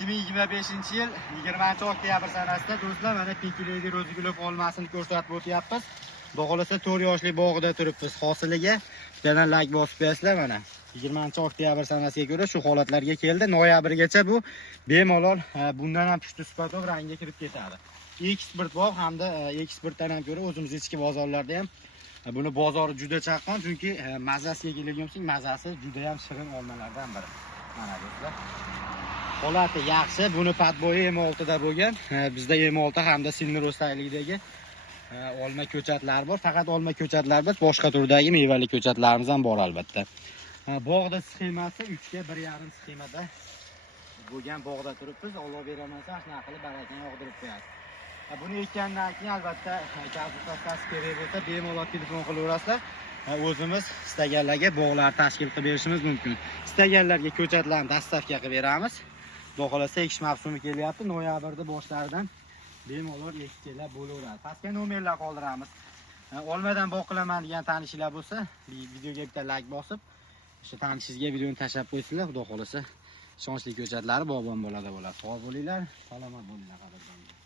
2025-yil 20-oktyabr sanasida do'stlar mana Pinky Rozigulov olmasini ko'rsatib o'tyapmiz. Xudo 4 yoshli bog'ida turibmiz. Hosiliga bittadan like bosib qo'yasizlar mana. 20-oktyabr sanasiga ko'ra shu holatlarga keldi. Noyabrgacha bu bemalol bundan ham pushti sifatli rangga kirib ketadi. Eksport bog' hamda eksportdan ham ko'ra o'zimiz ichki bozorlarda ham buni bozori juda chaqqon, chunki mazasiga keladigan bo'lsak, mazasi juda ham shirin olmalardan biri. Mana do'stlar. Holati yaxshi. Buni patboyi M6 da bo'lgan. Bizda M6 hamda Silnero stayligidagi olma ko'chatlari bor. Faqat olma ko'chatlar emas, boshqa turdagi mevali ko'chatlarimiz ham bor albatta. Bog'da sxemasi 3 ga 1,5 sxemada bo'lgan bog'da turibmiz. Alloh beramansa, shunaqa qilib barakani yog'dirib qo'yadi. Buni ekkandan keyin albatta konsultatsiya kerak bo'lsa, bemalol telefon qilaverasizlar. O'zimiz istaganlarga bog'lar tashkil qilib berishimiz mumkin. Istaganlarga ko'chatlarni dastavka qilib beramiz. Xudo xolasa ekish mavsumi kelyapti. Noyabrda boshlaridan bemalol ekishlar bo'laveradi. Pastga nomerlar qoldiramiz. Olmadan bog' qilaman degan tanishlar bo'lsa, videoga bitta like bosib, o'sha tanishingizga videoni tashlab qo'ysizlar. Xudo xolasa ishonchli ko'chatlari bog'bon bo'ladi. Sog' bo'linglar, salomat bo'linglar qadrdonlar.